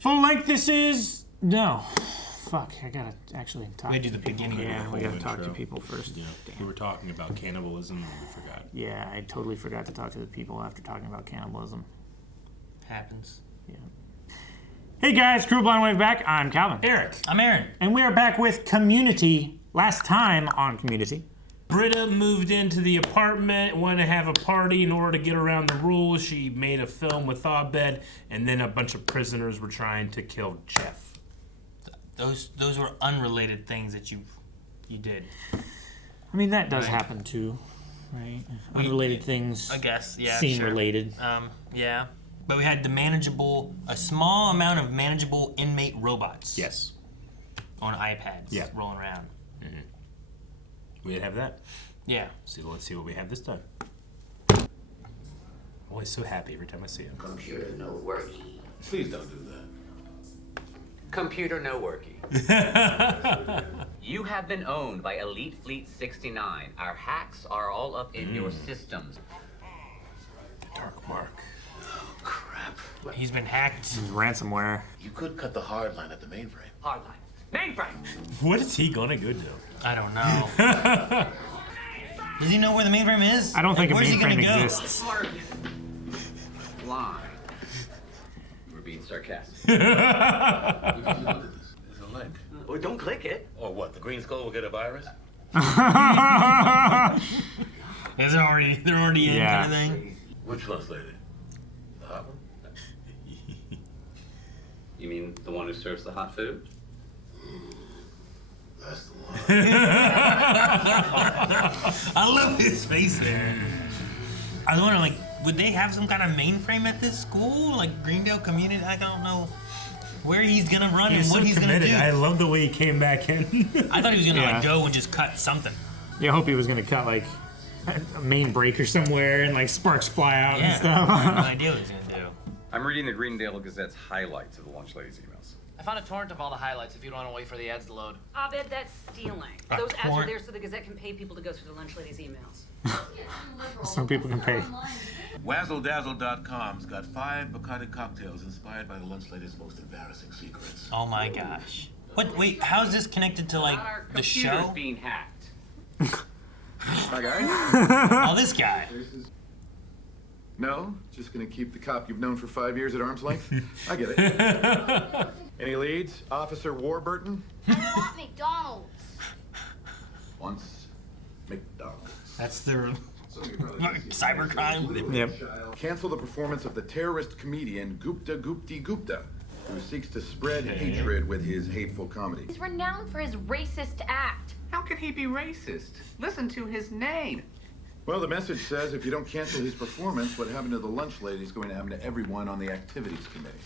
Full length this is... No. Fuck, I gotta actually talk. We do the beginning. Yeah, we gotta talk to people first. Yeah. We were talking about cannibalism and we forgot. Yeah, I totally forgot to talk to the people after talking about cannibalism. Happens. Yeah. Hey guys, Crew Blind Wave back. I'm Calvin. Eric. I'm Aaron. And we are back with Community. Last time on Community, Britta moved into the apartment, wanted to have a party. In order to get around the rules, she made a film with Abed, and then a bunch of prisoners were trying to kill Jeff. Those were unrelated things that you did. I mean, that does happen too, right? Unrelated things. I guess, yeah. Seem sure. related. Yeah. But we had a small amount of manageable inmate robots. Yes. On iPads. Rolling around. Mm-hmm. We did have that. Yeah. Let's see what we have this time. Always so happy every time I see him. Computer no worky. Please don't do that. Computer no worky. You have been owned by Elite Fleet 69. Our hacks are all up in your systems. Dark Mark. Oh, crap. He's been hacked. Ransomware. You could cut the hard line at the mainframe. Hardline. Mainframe! What is he gonna go do? I don't know. Does he know where the mainframe is? I don't think a Where's he gonna mainframe go? exists. Line. We're being sarcastic. Look at this. There's a link. Well, don't click it. Or what? The green skull will get a virus? They're already in kind of thing. Which lunch lady? The hot one? You mean the one who serves the hot food? That's the one. I love his face there. I was wondering, would they have some kind of mainframe at this school? Like Greendale Community? I don't know where he's gonna run and what he's gonna do. I love the way he came back in. I thought he was gonna go and just cut something. Yeah, I hope he was gonna cut a main breaker somewhere and sparks fly out and stuff. I have no idea what he's gonna do. I'm reading the Greendale Gazette's highlights of the lunch lady's emails. I found a torrent of all the highlights if you don't want to wait for the ads to load. Abed, that's stealing. Those ads are there so the Gazette can pay people to go through the lunch lady's emails. Some people can pay. WazzleDazzle.com's got 5 Bacardi cocktails inspired by the lunch lady's most embarrassing secrets. Oh my gosh. Wait, how is this connected to Our the computer's show? being hacked. Hi, guys. Oh, this guy. No? Just gonna keep the cop you've known for 5 years at arm's length? I get it. Any leads? Officer Warburton? I want McDonald's. Once McDonald's. That's their cybercrime. Yep. Cancel the performance of the terrorist comedian Gupta Gupta, who seeks to spread hatred with his hateful comedy. He's renowned for his racist act. How can he be racist? Listen to his name. Well, the message says if you don't cancel his performance, what happened to the lunch lady is going to happen to everyone on the activities committee.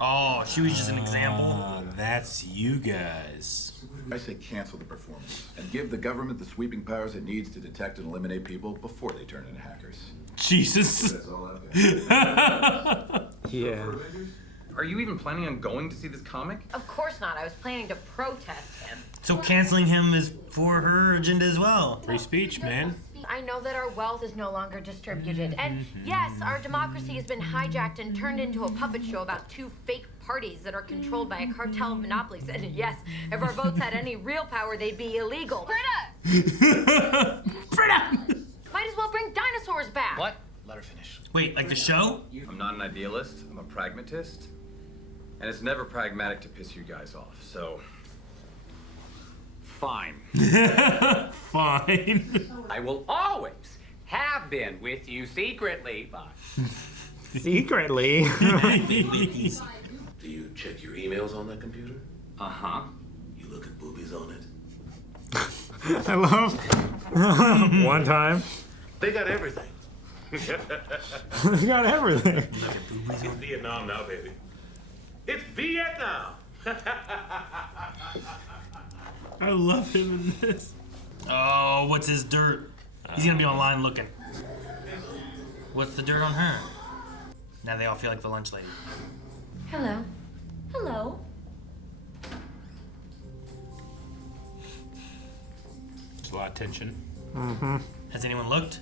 Oh, she was just an example. That's you guys. I say cancel the performance and give the government the sweeping powers it needs to detect and eliminate people before they turn into hackers. Jesus. That's all I've got. Yeah. Are you even planning on going to see this comic? Of course not. I was planning to protest him. So canceling him is for her agenda as well. Free speech, man. I know that our wealth is no longer distributed. And yes, our democracy has been hijacked and turned into a puppet show about 2 fake parties that are controlled by a cartel of monopolies. And yes, if our votes had any real power, they'd be illegal. Britta! Might as well bring dinosaurs back. What? Let her finish. Wait, like the show? I'm not an idealist, I'm a pragmatist. And it's never pragmatic to piss you guys off, so... Fine. Fine. I will always have been with you secretly, but... Secretly. Do you check your emails on that computer? Uh-huh. You look at boobies on it? I love one time. They got everything. They got everything. It's Vietnam now, baby. It's Vietnam! I love him in this. Oh, what's his dirt? He's gonna be online looking. What's the dirt on her? Now they all feel like the lunch lady. Hello. Hello. There's a lot of tension. Mm-hmm. Has anyone looked?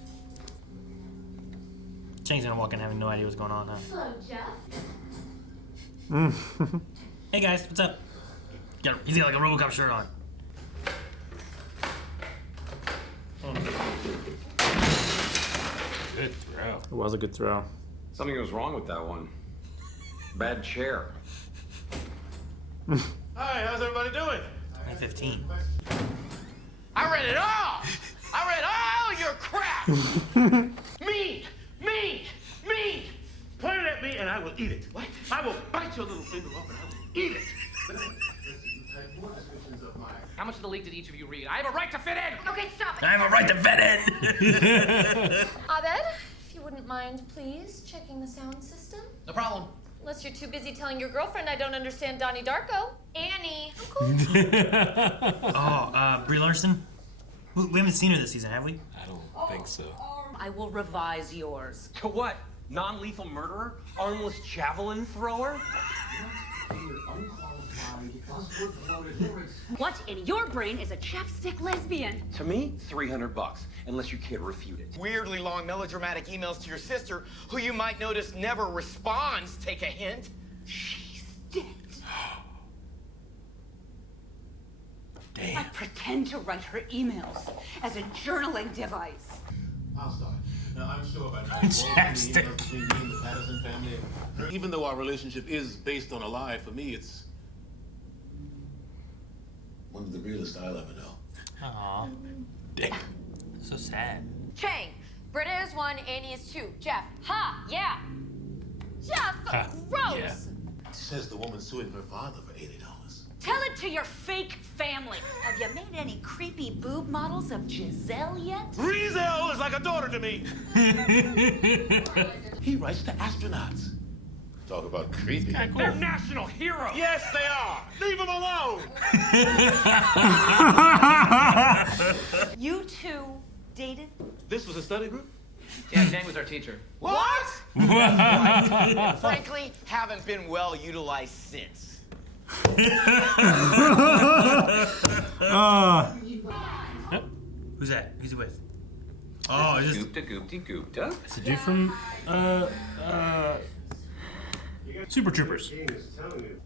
Chang's gonna walk in having no idea what's going on, huh? Hello, Jeff. Hey guys, what's up? He's got like a RoboCop shirt on. Good throw. It was a good throw. Something was wrong with that one. Bad chair. Hi, how's everybody doing? 15. I read it all! I read all your crap! Meat! Meat! Meat! Point it at me and I will eat it. What? I will bite your little finger off and I will eat it. How much of the leak did each of you read? I have a right to fit in! Okay, stop it. I have a right to fit in! Abed, if you wouldn't mind, please, checking the sound system. No problem. Unless you're too busy telling your girlfriend I don't understand Donnie Darko. Annie. I'm cool. Brie Larson? We haven't seen her this season, have we? I don't think so. I will revise yours. To what? Non-lethal murderer? Armless javelin thrower? What in your brain is a chapstick lesbian? To me, $300, unless your kid refute it. Weirdly long melodramatic emails to your sister, who you might notice never responds, take a hint. She's dead. Damn. I pretend to write her emails as a journaling device. I'll start. Now, I'm sure about Chapstick. between me and the Patterson family. Even though our relationship is based on a lie, for me, it's one of the realest I'll ever know. Aw. Dick. So sad. Chang, Britta is 1, Annie is 2. Jeff, ha, yeah. Jeff, gross. Yeah. Says the woman suing her father for $80. Tell it to your fake family. Have you made any creepy boob models of Giselle yet? Rizel is like a daughter to me. He writes to astronauts. Talk about creepy. They're national heroes. Yes, they are. Leave them alone. You two dated? This was a study group? Yeah, Chang was our teacher. What? What? Frankly, haven't been well utilized since. Who's that? Who's he with? Oh, is this... Gupta Gupti Gupta. It's a dude from Super Troopers.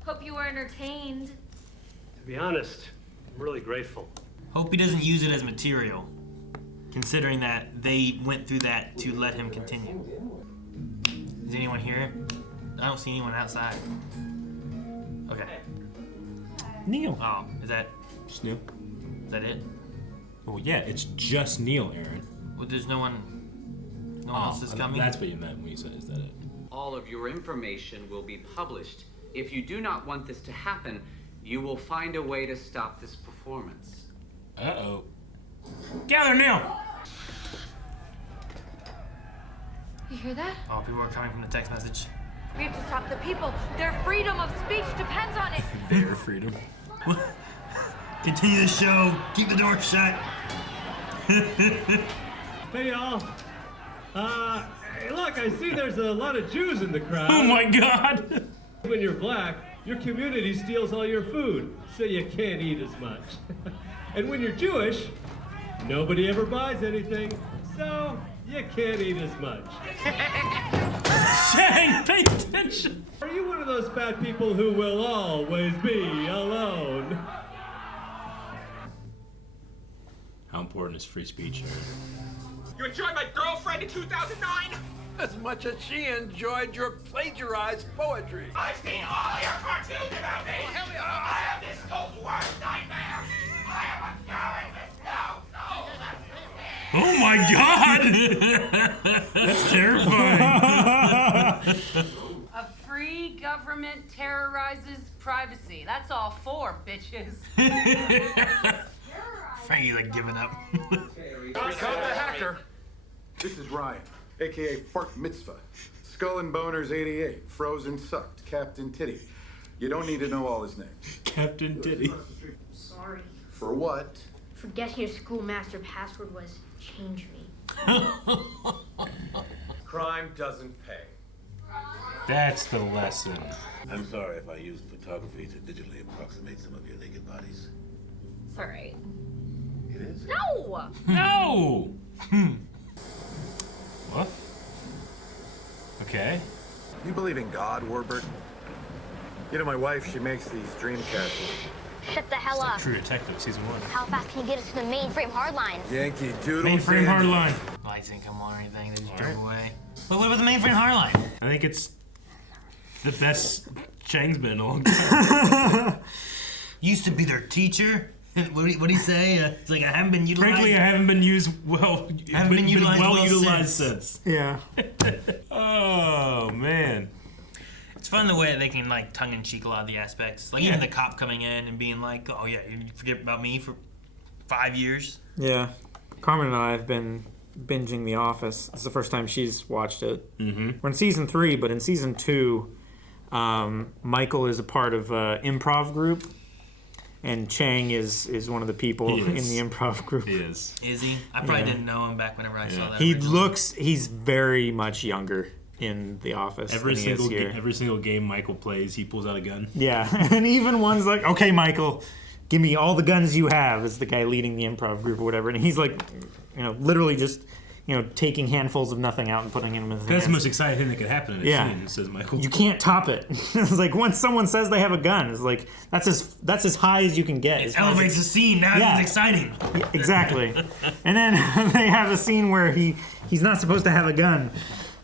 Hope you were entertained. To be honest, I'm really grateful. Hope he doesn't use it as material, considering that they went through that to let him continue. Is anyone here? I don't see anyone outside. Okay. Neil. Oh, is that Snoop. is that it? Oh yeah, it's just Neil, Aaron. Well, there's no one else is coming? That's what you meant when you said, is that it? All of your information will be published. If you do not want this to happen, you will find a way to stop this performance. Uh-oh. Gather, Neil! You hear that? Oh, people are coming from the text message. We have to stop the people. Their freedom of speech depends on it. Their freedom. Continue the show. Keep the door shut. Hey, y'all. Hey, look, I see there's a lot of Jews in the crowd. Oh my god! When you're black, your community steals all your food, so you can't eat as much. And when you're Jewish, nobody ever buys anything, so you can't eat as much. Chang, pay attention! Are you one of those fat people who will always be alone? How important is free speech, Aaron? You enjoyed my girlfriend in 2009? As much as she enjoyed your plagiarized poetry. I've seen all your cartoons about me. I have this school's worst nightmare. I am a Garrett with no soul. Oh my god! That's terrifying. A free government terrorizes privacy. That's all four, bitches. Frankie's like giving up. Code the hacker. This is Ryan, aka Fart Mitzvah. Skull and Boners 88, Frozen Sucked, Captain Titty. You don't need to know all his names. Captain Titty. Sorry. For what? Forgetting your schoolmaster password was change me. Crime doesn't pay. That's the lesson. I'm sorry if I used photography to digitally approximate some of your naked bodies. It's all right. It is? No! No! What? Okay. You believe in God, Warbird? You know, my wife, she makes these dream catchers. Shut the hell up. True Detective season 1. How fast can you get us to the Mainframe Hardline? Yankee Doodle Mainframe Hardline. Lights didn't come on or anything. They just drove away. But what about the Mainframe Hardline? I think it's the best Chang's been in a long time. Used to be their teacher. What'd he say? It's like, I haven't been utilized. Frankly, I haven't been used well. Haven't been utilized well utilized since. Yeah. Oh man. It's fun the way that they can like tongue-in-cheek a lot of the aspects. Like even the cop coming in and being like, "Oh yeah, you forget about me for 5 years." Yeah. Carmen and I have been binging The Office. It's the first time she's watched it. Mm-hmm. We're in season 3, but in season 2, Michael is a part of an improv group, and Chang is one of the people in the improv group. He is. Is he? I probably didn't know him back whenever I saw that. He's very much younger in The Office. Every single game Michael plays, he pulls out a gun. Yeah, and even one's like, "Okay, Michael, give me all the guns you have," as the guy leading the improv group or whatever, and he's like, literally just, taking handfuls of nothing out and putting them in his hands. That's the most exciting thing that could happen in a scene, says Michael. You can't top it. It's like once someone says they have a gun, it's like that's as high as you can get. It elevates the scene. Now it's exciting. Yeah, exactly. And then they have a scene where he's not supposed to have a gun,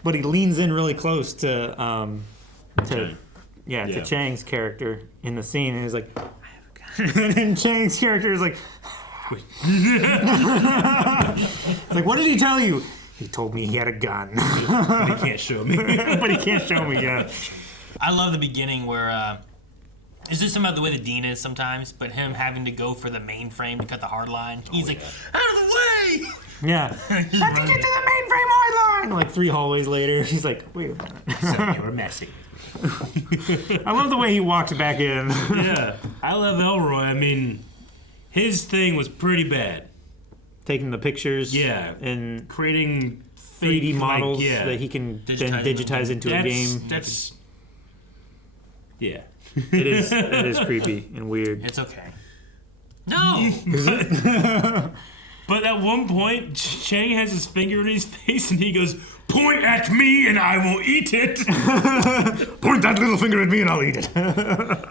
but he leans in really close to Chang's character in the scene, and he's like, "I have a gun." And Chang's character is like, it's like, "What did he tell you?" "He told me he had a gun." But he can't show me. Yeah. I love the beginning where it's just about the way the dean is sometimes, but him having to go for the mainframe to cut the hard line. He's like, "Out of the way!" Yeah. "Have to get to the Mainframe Hardline!" Like 3 hallways later, he's like, "Wait a minute." So you're messing. I love the way he walks back in. Yeah. I love Elroy. I mean, his thing was pretty bad. Taking the pictures. Yeah. And creating 3D fake, models like, that he can then digitize into a game. Yeah. It is creepy and weird. It's okay. No! But at one point, Chang has his finger in his face and he goes, "Point at me and I will eat it." "Point that little finger at me and I'll eat it."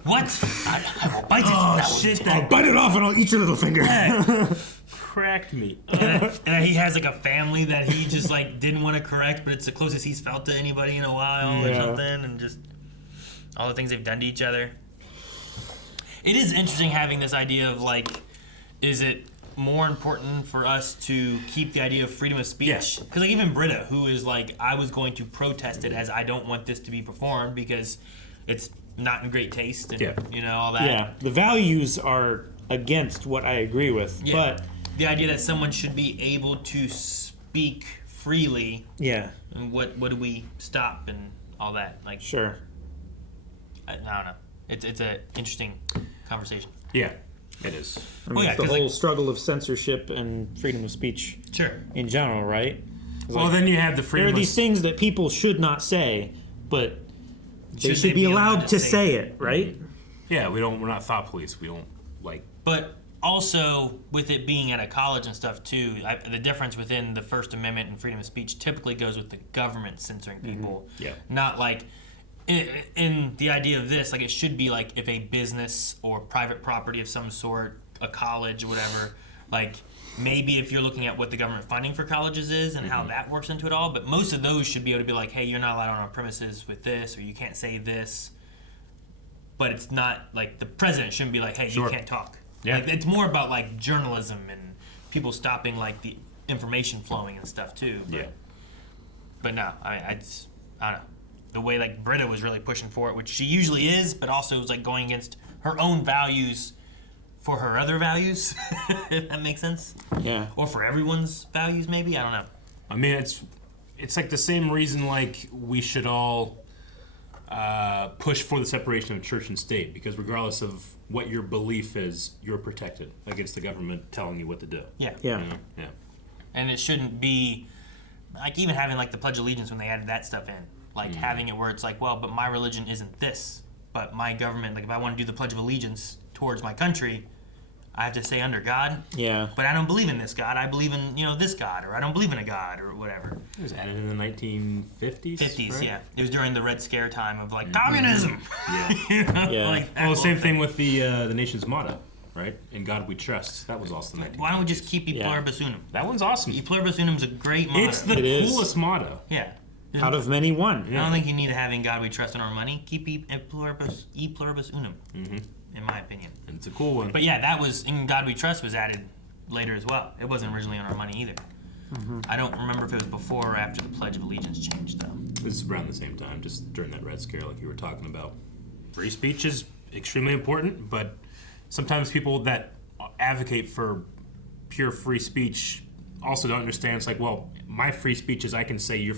What? I will bite it. Oh, shit. "I'll bite it off and I'll eat your little finger." Cracked me. And he has like a family that he just like didn't want to correct, but it's the closest he's felt to anybody in a while or something, and just all the things they've done to each other. It is interesting having this idea of like, is it more important for us to keep the idea of freedom of speech? Because like even Britta, who is like, I was going to protest it as I don't want this to be performed because it's not in great taste and all that. Yeah, the values are against what I agree with, but the idea that someone should be able to speak freely. Yeah. And what do we stop and all that? Like sure. I don't know. It's an interesting conversation. Yeah, it is. I mean, it's the whole struggle of censorship and freedom of speech. Sure. In general, right? Well, then you have the freedom. There are these things that people should not say, but they should be allowed to say it, right? Yeah, we're not thought police. We don't like. But also, with it being at a college and stuff too, the difference within the First Amendment and freedom of speech typically goes with the government censoring people. Yeah. Not like in the idea of this, like it should be like if a business or private property of some sort, a college or whatever, like maybe if you're looking at what the government funding for colleges is and how that works into it all, but most of those should be able to be like, hey, you're not allowed on our premises with this, or you can't say this. But it's not like the president shouldn't be like, hey, you can't talk. Yeah. Like, it's more about like journalism and people stopping like the information flowing and stuff too. But no, I don't know. The way like Britta was really pushing for it, which she usually is, but also was like going against her own values for her other values. If that makes sense. Yeah. Or for everyone's values, maybe. I don't know. I mean, it's like the same reason like we should all push for the separation of church and state, because regardless of what your belief is, you're protected against the government telling you what to do. Yeah. Yeah. You know? Yeah. And it shouldn't be like even having like the Pledge of Allegiance when they added that stuff in. Like having it where it's like, well, but my religion isn't this, but my government, like if I want to do the Pledge of Allegiance towards my country, I have to say under God. Yeah. But I don't believe in this God. I believe in, this God, or I don't believe in a God, or whatever. It was added in the 1950s. 50s, right? yeah. It was during the Red Scare time of communism. Yeah. Yeah. Like that Well, whole same thing with the nation's motto, right? In God we trust. That was also the 1950s. Why don't we just keep E Yeah. pluribus unum? That one's awesome. E pluribus unum is a great motto. It's the It is. coolest motto. Yeah. Out of many, one. I don't think you need to have in God we trust in our money. Keep E pluribus unum, in my opinion. And it's a cool one. But yeah, that was in God we trust was added later as well. It wasn't originally on our money either. I don't remember if it was before or after the Pledge of Allegiance changed though. This is around the same time, just during that Red Scare, like you were talking about. Free speech is extremely important, but sometimes people that advocate for pure free speech also don't understand. It's like, well, my free speech is I can say your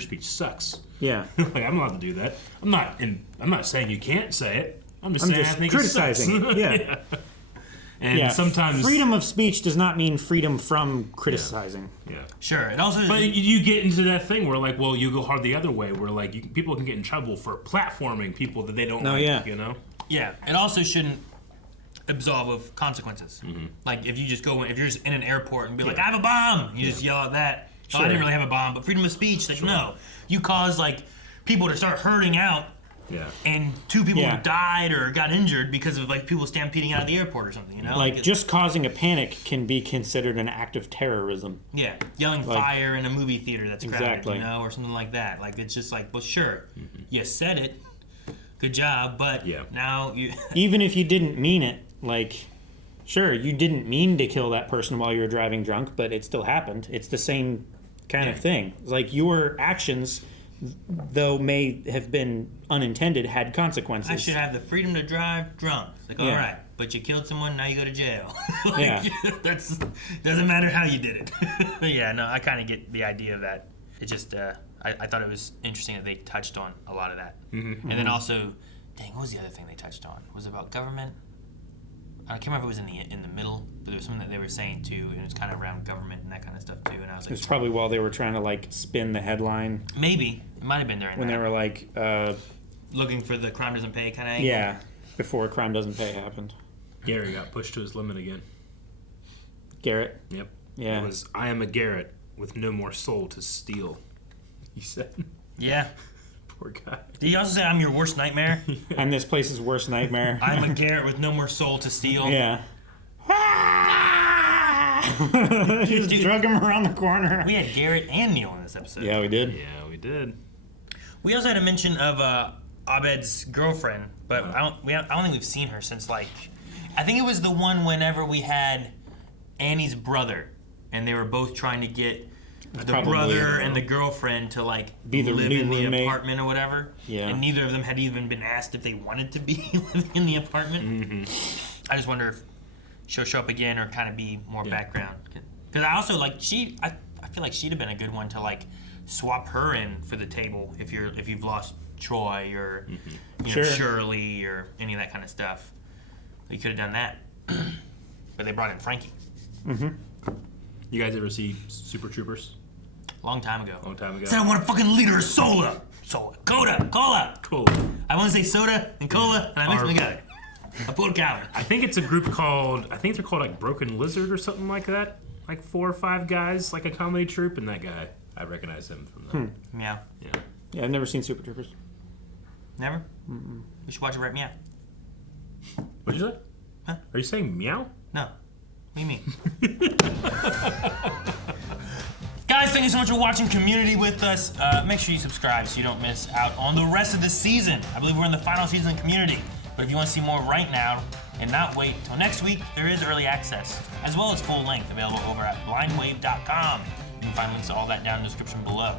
speech sucks. Yeah. Like I'm allowed to do that. I'm not saying you can't say it. I'm just saying I think criticizing it sucks. it. Yeah. And sometimes freedom of speech does not mean freedom from criticizing. Yeah. Sure. It also. But you get into that thing where like, well, you go hard the other way, where like people can get in trouble for platforming people that they don't like. Yeah. Yeah. It also shouldn't absolve of consequences. Like if you just if you're just in an airport and be like, I have a bomb, you just yell at that. Oh, I didn't really have a bomb, but freedom of speech. Like no, you cause like people to start hurting out. Yeah. And 2 people died or got injured because of like people stampeding out of the airport or something, Like just causing a panic can be considered an act of terrorism. Yeah, yelling fire in a movie theater that's crowded, Exactly. or something like that. Like it's just like, well, sure, you said it, good job, but now you. Even if you didn't mean it, like, sure, you didn't mean to kill that person while you were driving drunk, but it still happened. It's the same kind of thing. It's like your actions, though may have been unintended, had consequences. I should have the freedom to drive drunk. It's like, all right, but you killed someone, now you go to jail. That's doesn't matter how you did it. Yeah, no, I kind of get the idea of that. It just, I thought it was interesting that they touched on a lot of that. And then also, dang, what was the other thing they touched on? Was it about government? I can't remember if it was in the middle, but there was something that they were saying too, and it was kind of around government and that kind of stuff too. And I was like, it was probably while they were trying to like spin the headline. Maybe it might have been during when that. they were like looking for the crime doesn't pay kind of angle. Yeah, before crime doesn't pay happened. Garrett got pushed to his limit again. Garrett. Yep. Yeah. It was I am a Garrett with no more soul to steal. He said. Yeah. Poor guy. Did he also say I'm your worst nightmare? I'm this place's worst nightmare. I'm a Garrett with no more soul to steal. Yeah. Just drug him around the corner. We had Garrett and Neil in this episode. Yeah, we did. Yeah, we did. We also had a mention of Abed's girlfriend, but I don't think we've seen her since like, I think it was the one whenever we had Annie's brother, and they were both trying to get the brother and the girlfriend to like be the live new in the roommate. apartment or whatever. Yeah. And neither of them had even been asked if they wanted to be living in the apartment. I just wonder if she'll show up again or kind of be more background. Because I also like I feel like she'd have been a good one to like swap her in for the table if you've lost Troy or you know, Shirley or any of that kind of stuff. You could have done that, but they brought in Frankie. You guys ever see Super Troopers? Long time ago. Said I want a fucking liter of soda. Cola. Cola. I want to say soda and cola, and I mix them together. A full calorie. I think it's a group called, I think they're called like Broken Lizard or something like that. Like 4 or 5 guys, like a comedy troupe, and that guy, I recognize him from that. Yeah. Yeah, I've never seen Super Troopers. Never? We should watch it right meow. What'd you say? Huh? Are you saying meow? No. What do you mean? Guys, thank you so much for watching Community with us. Make sure you subscribe so you don't miss out on the rest of the season. I believe we're in the final season of Community. But if you want to see more right now and not wait till next week, there is early access, as well as full length available over at blindwave.com. You can find links to all that down in the description below.